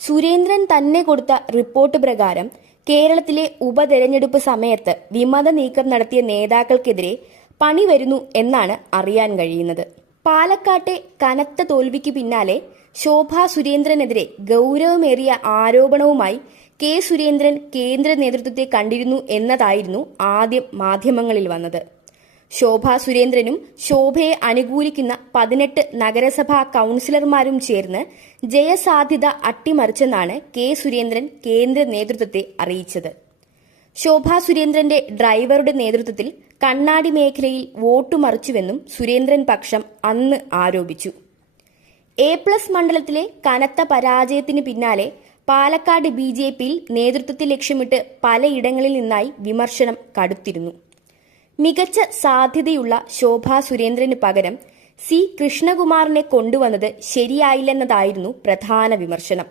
സുരേന്ദ്രൻ തന്നെ കൊടുത്ത റിപ്പോർട്ട് പ്രകാരം കേരളത്തിലെ ഉപതെരഞ്ഞെടുപ്പ് സമയത്ത് വിമത നീക്കം നടത്തിയ നേതാക്കൾക്കെതിരെ പണി വരുന്നു എന്നാണ് അറിയാൻ കഴിയുന്നത്. പാലക്കാട്ടെ കനത്ത തോൽവിക്ക് പിന്നാലെ ശോഭാ സുരേന്ദ്രനെതിരെ ഗൗരവമേറിയ ആരോപണവുമായി കെ സുരേന്ദ്രൻ കേന്ദ്ര നേതൃത്വത്തെ കണ്ടിരുന്നു എന്നതായിരുന്നു ആദ്യം മാധ്യമങ്ങളിൽ വന്നത്. ശോഭാ സുരേന്ദ്രനും ശോഭയെ അനുകൂലിക്കുന്ന 18 നഗരസഭാ കൌൺസിലർമാരും ചേർന്ന് ജയസാധ്യത അട്ടിമറിച്ചെന്നാണ് കെ സുരേന്ദ്രൻ കേന്ദ്ര നേതൃത്വത്തെ അറിയിച്ചത്. ശോഭാ സുരേന്ദ്രന്റെ ഡ്രൈവറുടെ നേതൃത്വത്തിൽ കണ്ണാടി മേഖലയിൽ വോട്ട് മറിച്ചുവെന്നും സുരേന്ദ്രൻ പക്ഷം അന്ന് ആരോപിച്ചു. A+ മണ്ഡലത്തിലെ കനത്ത പരാജയത്തിന് പിന്നാലെ പാലക്കാട് BJPയിൽ നേതൃത്വത്തെ ലക്ഷ്യമിട്ട് പലയിടങ്ങളിൽ നിന്നായി വിമർശനം കടുത്തിരുന്നു. മികച്ച സാധ്യതയുള്ള ശോഭാ സുരേന്ദ്രന് പകരം C. കൃഷ്ണകുമാറിനെ കൊണ്ടുവന്നത് ശരിയായില്ലെന്നതായിരുന്നു പ്രധാന വിമർശനം.